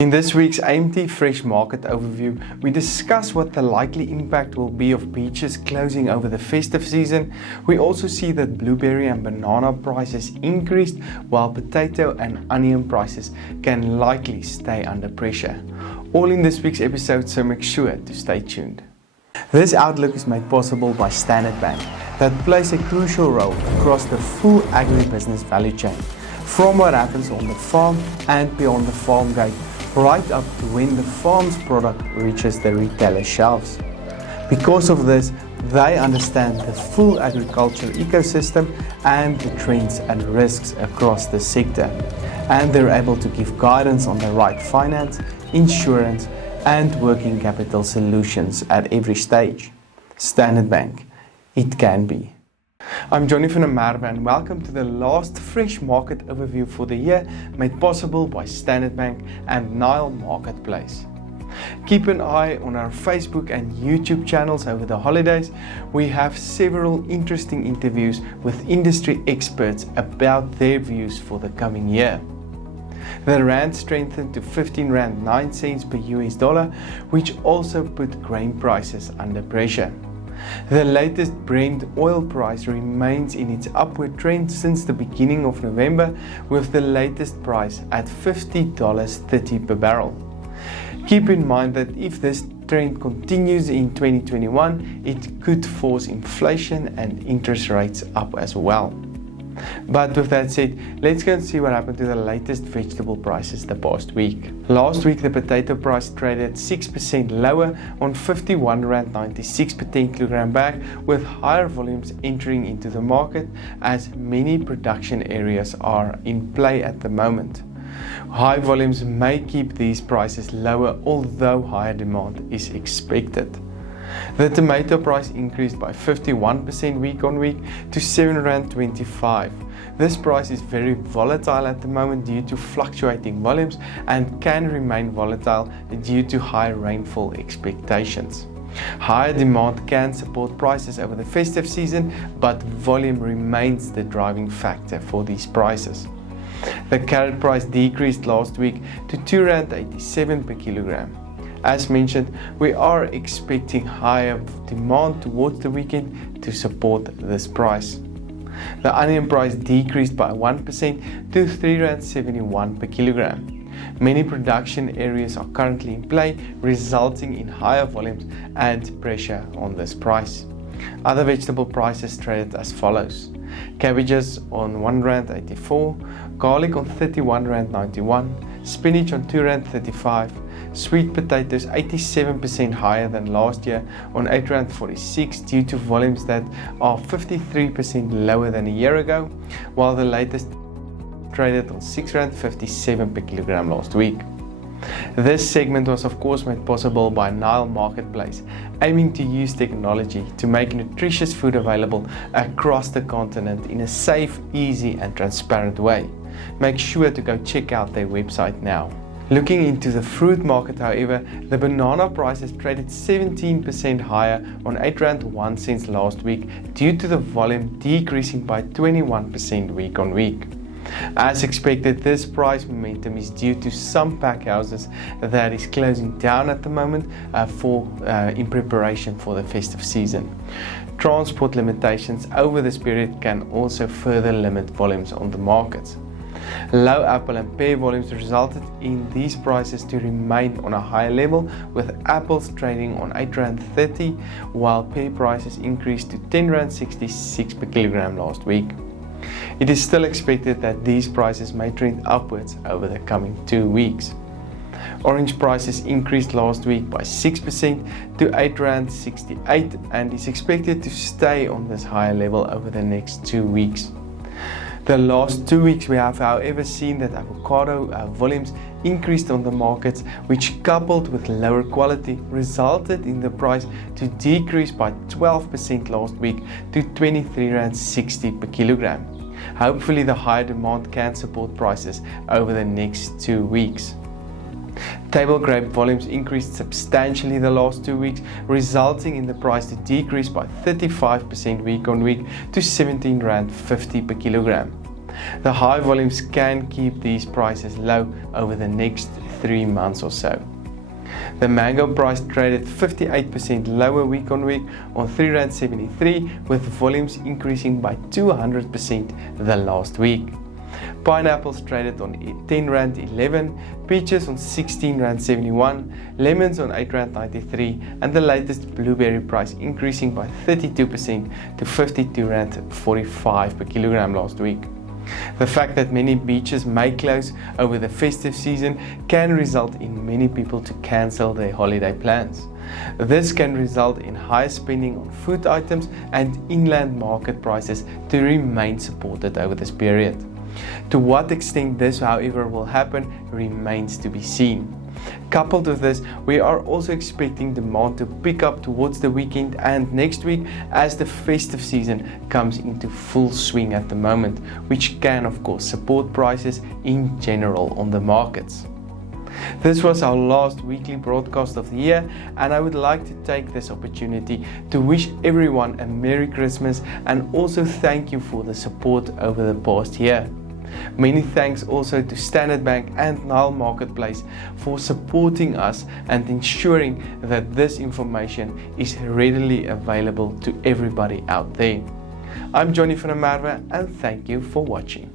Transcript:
In this week's AMT Fresh Market Overview, we discuss what the likely impact will be of peaches closing over the festive season. We also see that blueberry and banana prices increased, while potato and onion prices can likely stay under pressure. All in this week's episode, so make sure to stay tuned. This outlook is made possible by Standard Bank, that plays a crucial role across the full agribusiness value chain, from what happens on the farm and beyond the farm gate, right up to when the farm's product reaches the retailer shelves. Because of this, they understand the full agriculture ecosystem and the trends and risks across the sector, and they're able to give guidance on the right finance, insurance and working capital solutions at every stage. Standard Bank, it can be. I'm Johnny van der Merwe and welcome to the last Fresh Market Overview for the year, made possible by Standard Bank and Nile Marketplace. Keep an eye on our Facebook and YouTube channels over the holidays. We have several interesting interviews with industry experts about their views for the coming year. The rand strengthened to 15 rand 9 cents per US dollar, which also put grain prices under pressure. The latest Brent oil price remains in its upward trend since the beginning of November, with the latest price at $50.30 per barrel. Keep in mind that if this trend continues in 2021, it could force inflation and interest rates up as well. But with that said, let's go and see what happened to the latest vegetable prices the past week. Last week, the potato price traded 6% lower on 51 rand 96 per 10 kilogram bag, with higher volumes entering into the market as many production areas are in play at the moment. High volumes may keep these prices lower, although higher demand is expected. The tomato price increased by 51% week on week to 7 rand 25. This price is very volatile at the moment due to fluctuating volumes and can remain volatile due to high rainfall expectations. Higher demand can support prices over the festive season, but volume remains the driving factor for these prices. The carrot price decreased last week to 2 rand 87 per kilogram. As mentioned, we are expecting higher demand towards the weekend to support this price. The onion price decreased by 1% to 3 rand 71 per kilogram. Many production areas are currently in play, resulting in higher volumes and pressure on this price. Other vegetable prices traded as follows: cabbages on 1 rand 84, garlic on 31 rand 91, spinach on 2 rand 35, sweet potatoes 87% higher than last year on 8 rand 46 due to volumes that are 53% lower than a year ago, while the latest traded on 6 rand 57 per kilogram last week. This segment was of course made possible by Nile Marketplace, aiming to use technology to make nutritious food available across the continent in a safe, easy and transparent way. Make sure to go check out their website now. Looking into the fruit market, however, the banana prices traded 17% higher on 8 rand 1 cent last week due to the volume decreasing by 21% week on week. As expected, this price momentum is due to some pack houses that is closing down at the moment in preparation for the festive season. Transport limitations over this period can also further limit volumes on the market. Low apple and pear volumes resulted in these prices to remain on a higher level, with apples trading on 8 rand 30, while pear prices increased to 10 rand 66 per kilogram last week. It is still expected that these prices may trend upwards over the coming 2 weeks. Orange prices increased last week by 6% to 8 rand 68 and is expected to stay on this higher level over the next 2 weeks. The last 2 weeks we have however seen that avocado volumes increased on the markets, which coupled with lower quality resulted in the price to decrease by 12% last week to 23 rand 60 per kilogram. Hopefully the higher demand can support prices over the next 2 weeks. Table grape volumes increased substantially the last 2 weeks, resulting in the price to decrease by 35% week on week to 17 rand 50 per kilogram. The high volumes can keep these prices low over the next 3 months or so. The mango price traded 58% lower week on week on R3.73, with volumes increasing by 200% the last week. Pineapples traded on R10.11, peaches on R16.71, lemons on R8.93, and the latest blueberry price increasing by 32% to R52.45 per kilogram last week. The fact that many beaches may close over the festive season can result in many people to cancel their holiday plans. This can result in higher spending on food items and inland market prices to remain supported over this period. To what extent this, however, will happen remains to be seen. Coupled with this, we are also expecting demand to pick up towards the weekend and next week as the festive season comes into full swing at the moment, which can of course support prices in general on the markets. This was our last weekly broadcast of the year, and I would like to take this opportunity to wish everyone a Merry Christmas and also thank you for the support over the past year. Many thanks also to Standard Bank and Nile Marketplace for supporting us and ensuring that this information is readily available to everybody out there. I'm Johnny van der Merwe and thank you for watching.